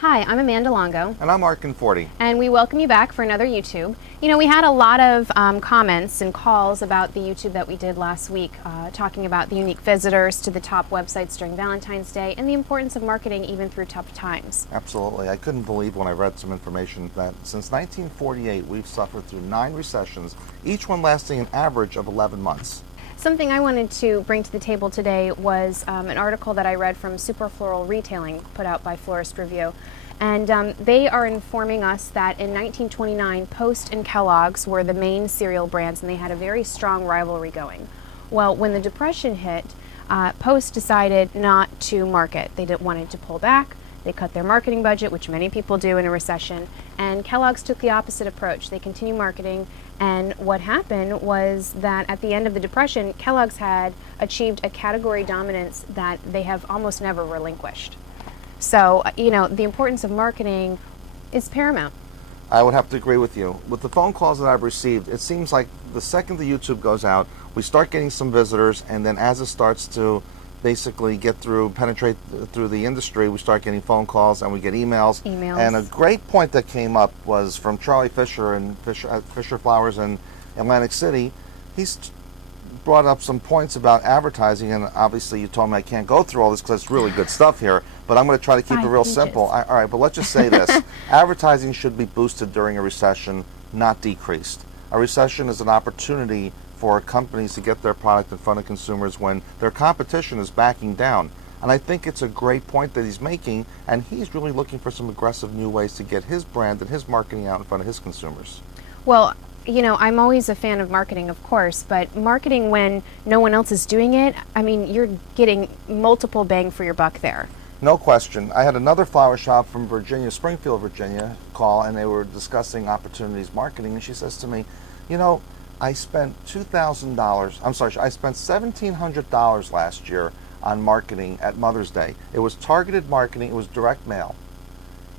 Hi, I'm Amanda Longo. And I'm Mark Conforti. And we welcome you back for another YouTube. You know, we had a lot of comments and calls about the YouTube that we did last week, talking about the unique visitors to the top websites during Valentine's Day and the importance of marketing even through tough times. Absolutely. I couldn't believe when I read some information that since 1948, we've suffered through 9 recessions, each one lasting an average of 11 months. Something I wanted to bring to the table today was an article that I read from Super Floral Retailing, put out by Florist Review. And they are informing us that in 1929, Post and Kellogg's were the main cereal brands, and they had a very strong rivalry going. Well, when the Depression hit, Post decided not to market. They wanted to pull back. They cut their marketing budget, which many people do in a recession, and Kellogg's took the opposite approach. They continued marketing, and what happened was that at the end of the Depression, Kellogg's had achieved a category dominance that they have almost never relinquished. So, you know, the importance of marketing is paramount. I would have to agree with you. With the phone calls that I've received, it seems like the second the YouTube goes out, we start getting some visitors, and then as it starts to basically penetrate through the industry, we start getting phone calls and we get emails. And a great point that came up was from Charlie Fisher and Fisher Flowers in Atlantic City. He's brought up some points about advertising, and obviously you told me I can't go through all this because it's really good stuff here, but I'm going to try to keep it real simple. All right, but let's just say this. Advertising should be boosted during a recession, not decreased. A recession is an opportunity for companies to get their product in front of consumers when their competition is backing down. And I think it's a great point that he's making, and he's really looking for some aggressive new ways to get his brand and his marketing out in front of his consumers. Well, you know, I'm always a fan of marketing, of course, but marketing when no one else is doing it, I mean, you're getting multiple bang for your buck there. No question. I had another flower shop from Virginia, Springfield, Virginia, call, and they were discussing opportunities marketing, and she says to me, you know, I spent $1,700 last year on marketing at Mother's Day. It was targeted marketing, it was direct mail.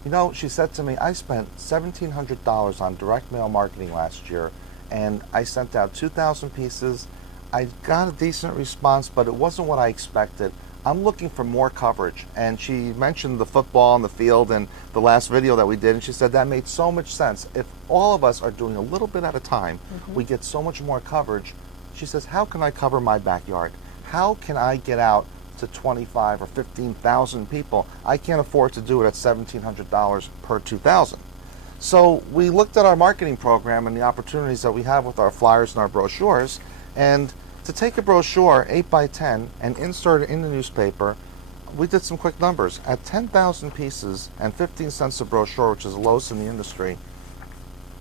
You know, she said to me, I spent $1,700 on direct mail marketing last year, and I sent out 2,000 pieces. I got a decent response, but it wasn't what I expected. I'm looking for more coverage. And she mentioned the football on the field and the last video that we did, and she said that made so much sense. If all of us are doing a little bit at a time, we get so much more coverage. She says, how can I cover my backyard? How can I get out to 25 or 15,000 people? I can't afford to do it at $1,700 per 2,000. So we looked at our marketing program and the opportunities that we have with our flyers and our brochures, and to take a brochure 8 by 10 and insert it in the newspaper, we did some quick numbers. At 10,000 pieces and 15 cents a brochure, which is the lowest in the industry,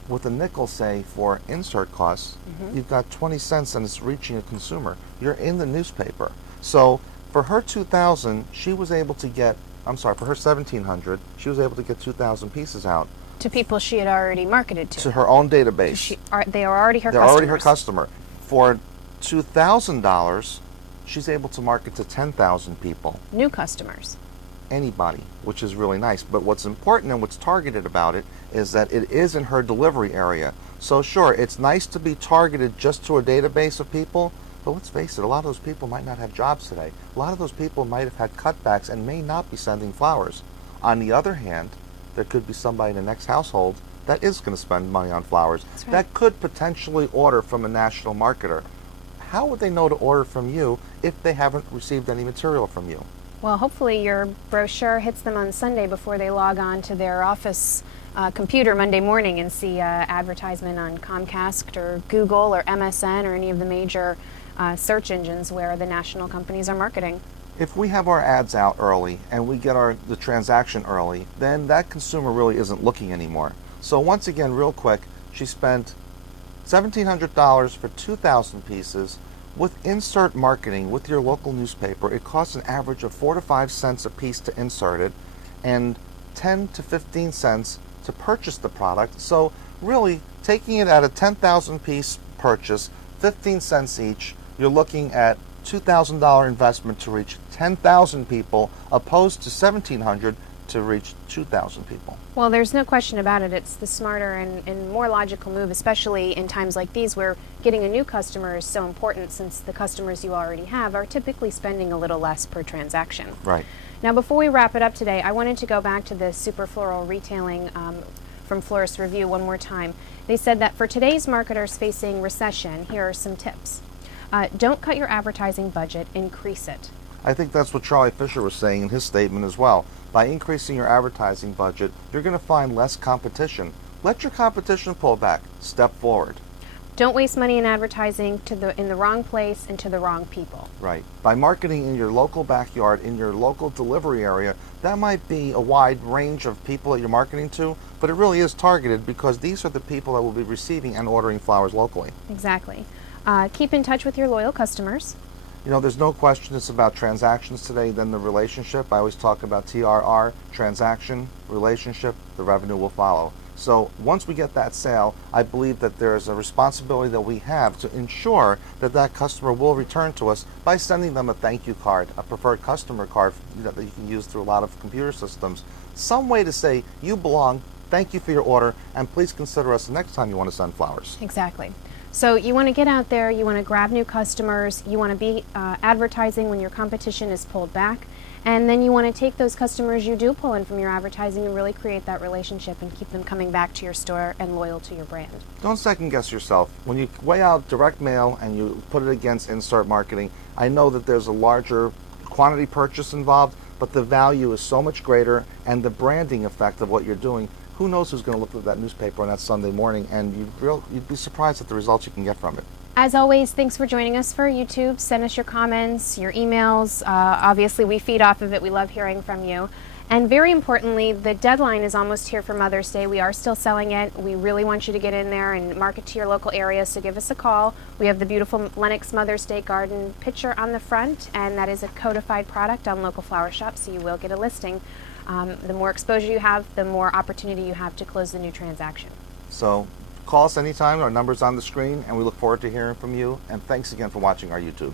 with a nickel, say, for insert costs, you've got 20 cents and it's reaching a consumer. You're in the newspaper. So for her 2,000, she was able to get, for her 1,700, she was able to get 2,000 pieces out. To people she had already marketed to. To her own database. They are already her customers. They're already her customer. For $2,000, she's able to market to 10,000 people. New customers. Anybody, which is really nice. But what's important and what's targeted about it is that it is in her delivery area. So sure, it's nice to be targeted just to a database of people, but let's face it, a lot of those people might not have jobs today. A lot of those people might have had cutbacks and may not be sending flowers. On the other hand, there could be somebody in the next household that is going to spend money on flowers. That's right. That could potentially order from a national marketer. How would they know to order from you if they haven't received any material from you? Well, hopefully your brochure hits them on Sunday before they log on to their office computer Monday morning and see advertisement on Comcast or Google or MSN or any of the major search engines where the national companies are marketing. If we have our ads out early and we get the transaction early, then that consumer really isn't looking anymore. So once again, real quick, she spent $1,700 for 2,000 pieces. With insert marketing with your local newspaper, it costs an average of 4 to 5 cents a piece to insert it and 10 to 15 cents to purchase the product. So really, taking it at a 10,000 piece purchase, 15 cents each, you're looking at $2,000 investment to reach 10,000 people, opposed to $1,700 to reach 2,000 people. Well, there's no question about it. It's the smarter and more logical move, especially in times like these where getting a new customer is so important, since the customers you already have are typically spending a little less per transaction. Right. Now, before we wrap it up today, I wanted to go back to the Super Floral Retailing from Florist Review one more time. They said that for today's marketers facing recession, here are some tips. Don't cut your advertising budget, increase it. I think that's what Charlie Fisher was saying in his statement as well. By increasing your advertising budget, you're going to find less competition. Let your competition pull back. Step forward. Don't waste money in advertising in the wrong place and to the wrong people. Right. By marketing in your local backyard, in your local delivery area, that might be a wide range of people that you're marketing to, but it really is targeted because these are the people that will be receiving and ordering flowers locally. Exactly. Keep in touch with your loyal customers. You know, there's no question it's about transactions today than the relationship. I always talk about TRR, transaction, relationship, the revenue will follow. So once we get that sale, I believe that there's a responsibility that we have to ensure that that customer will return to us by sending them a thank you card, a preferred customer card, you know, that you can use through a lot of computer systems. Some way to say, you belong, thank you for your order, and please consider us the next time you want to send flowers. Exactly. So you want to get out there, you want to grab new customers, you want to be advertising when your competition is pulled back, and then you want to take those customers you do pull in from your advertising and really create that relationship and keep them coming back to your store and loyal to your brand. Don't second guess yourself. When you weigh out direct mail and you put it against insert marketing, I know that there's a larger quantity purchase involved, but the value is so much greater, and the branding effect of what you're doing, who knows who's going to look at that newspaper on that Sunday morning, and you'd be surprised at the results you can get from it. As always, thanks for joining us for YouTube. Send us your comments, your emails. Obviously, we feed off of it. We love hearing from you. And very importantly, the deadline is almost here for Mother's Day. We are still selling it. We really want you to get in there and market to your local area, so give us a call. We have the beautiful Lennox Mother's Day Garden picture on the front, and that is a codified product on local flower shops, so you will get a listing. The more exposure you have, the more opportunity you have to close the new transaction. So call us anytime. Our number's on the screen, and we look forward to hearing from you. And thanks again for watching our YouTube.